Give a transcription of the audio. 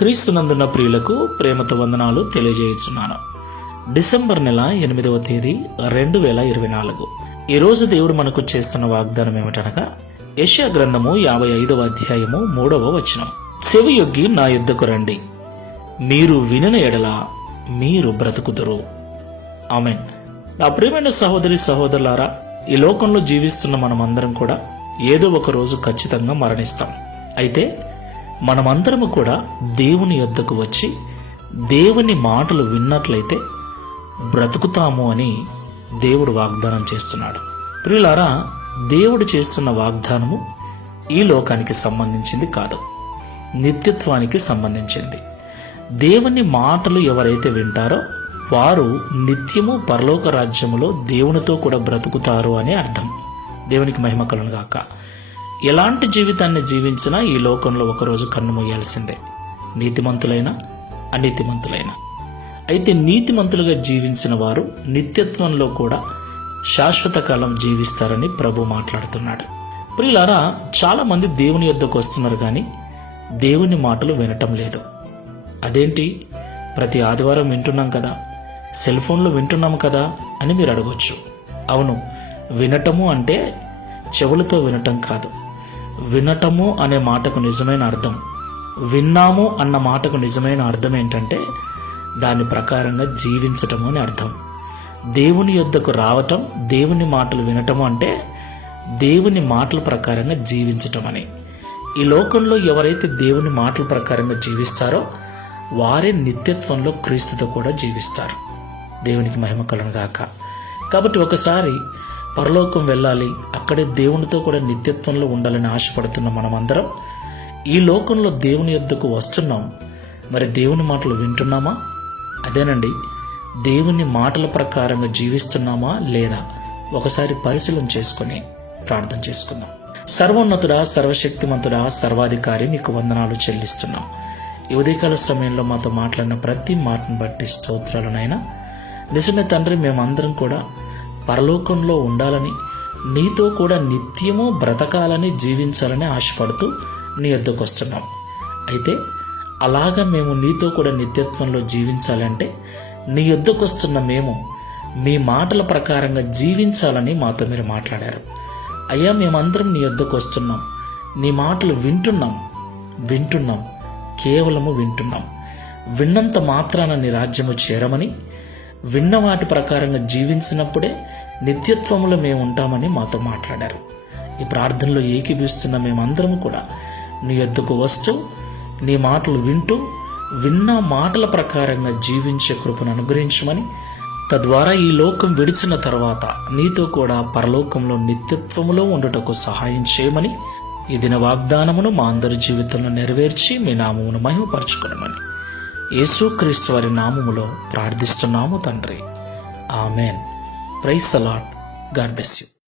క్రీస్తునందున్న ప్రియులకు ప్రేమతో వందనాలు తెలియజేయుచున్నాను. డిసెంబర్ నెల ఎనిమిదవ తేదీ రెండు వేల ఇరవై నాలుగు. ఈరోజు దేవుడు మనకు చేస్తున్న వాగ్దానం ఏమిటనగా యశా గ్రంథము యాభై ఐదవ అధ్యాయము మూడవ వచనం. చెవి యొగ్గి నా యుద్ధకు రండి. మీరు వినిన ఎడల మీరు బ్రతుకుదురు. ఆమెన్. నా ప్రియమైన సహోదరి సహోదరులారా ఈ లోకంలో జీవిస్తున్న మనమందరం కూడా ఏదో ఒక రోజు ఖచ్చితంగా మరణిస్తాం. అయితే మనమందరము కూడా దేవుని యొద్దకు వచ్చి దేవుని మాటలు విన్నట్లయితే బ్రతుకుతాము అని దేవుడు వాగ్దానం చేస్తున్నాడు. ప్రియులారా దేవుడు చేస్తున్న వాగ్దానము ఈ లోకానికి సంబంధించింది కాదు. నిత్యత్వానికి సంబంధించింది. దేవుని మాటలు ఎవరైతే వింటారో వారు నిత్యము పరలోక రాజ్యములో దేవునితో కూడా బ్రతుకుతారు అని అర్థం. దేవునికి మహిమ కలను గాక. ఎలాంటి జీవితాన్ని జీవించినా ఈ లోకంలో ఒకరోజు కన్ను మూయాల్సిందే నీతిమంతులైన అనీతిమంతులైన. అయితే నీతిమంతులుగా జీవించిన వారు నిత్యత్వంలో కూడా శాశ్వత కాలం జీవిస్తారని ప్రభు మాట్లాడుతున్నాడు. ప్రియులారా చాలా మంది దేవుని యొద్దకు వస్తున్నారు కానీ దేవుని మాటలు వినటం లేదు. అదేంటి? ప్రతి ఆదివారం వింటున్నాం కదా. సెల్ ఫోన్లో వింటున్నాం కదా అని మీరు అడగొచ్చు. అవును వినటము అంటే చెవులతో వినటం కాదు. వినటము అనే మాటకు నిజమైన అర్థం. విన్నాము అన్న మాటకు నిజమైన అర్థం ఏంటంటే దాని ప్రకారంగా జీవించటము అని అర్థం. దేవుని యొద్దకు రావటం దేవుని మాటలు వినటము అంటే దేవుని మాటల ప్రకారంగా జీవించటం అని. ఈ లోకంలో ఎవరైతే దేవుని మాటల ప్రకారంగా జీవిస్తారో వారే నిత్యత్వంలో క్రీస్తుతో కూడా జీవిస్తారు. దేవునికి మహిమ కలను గాక. కాబట్టి ఒకసారి పరలోకం వెళ్ళాలి అక్కడే దేవునితో కూడా నిత్యత్వంలో ఉండాలని ఆశపడుతున్న మనమందరం ఈ లోకంలో దేవుని యొద్దకు వస్తున్నాం. మరి దేవుని మాటలు వింటున్నామా? అదేనండి దేవుని మాటల ప్రకారంగా జీవిస్తున్నామా లేదా? ఒకసారి పరిశీలన చేసుకుని ప్రార్థన చేసుకుందాం. సర్వోన్నతుడా సర్వశక్తిమంతుడా సర్వాధికారి నీకు వందనాలు చెల్లిస్తున్నాం. ఈ ఉదయకాల సమయంలో మాతో మాట్లాడిన ప్రతి మాటను బట్టి స్తోత్రాలనైనా నిజమే తండ్రి మేమందరం కూడా పరలోకంలో ఉండాలని నీతో కూడా నిత్యము బ్రతకాలని జీవించాలని ఆశపడుతూ నీ వద్దకు వస్తున్నాం. అయితే అలాగా మేము నీతో కూడా నిత్యత్వంలో జీవించాలంటే నీ యొద్దకు వస్తున్న మేము మీ మాటల ప్రకారంగా జీవించాలని మాతో మీరు మాట్లాడారు. అయ్యా మేమందరం నీ యొద్దకు వస్తున్నాం. నీ మాటలు వింటున్నాం. వింటున్నాం. కేవలము వింటున్నాం. విన్నంత మాత్రాన నీ రాజ్యము చేరమని విన్న వాటి ప్రకారంగా జీవించినప్పుడే నిత్యత్వంలో మేము ఉంటామని మాతో మాట్లాడారు. ఈ ప్రార్థనలో ఏకీభిస్తున్న మేమందరం కూడా నీ యొద్దకు వస్తూ నీ మాటలు వింటూ విన్న మాటల ప్రకారంగా జీవించే కృపను అనుగ్రహించమని తద్వారా ఈ లోకం విడిచిన తర్వాత నీతో కూడా పరలోకంలో నిత్యత్వములో ఉండుటకు సహాయం చేయమని ఈ దిన వాగ్దానమును మా అందరి జీవితంలో నెరవేర్చి మీ నామమును మహిమపరచుకునమని. యేసుక్రీస్తు వారి నామములో ప్రార్థిస్తున్నాము తండ్రి. Amen. Praise a lot God bless you.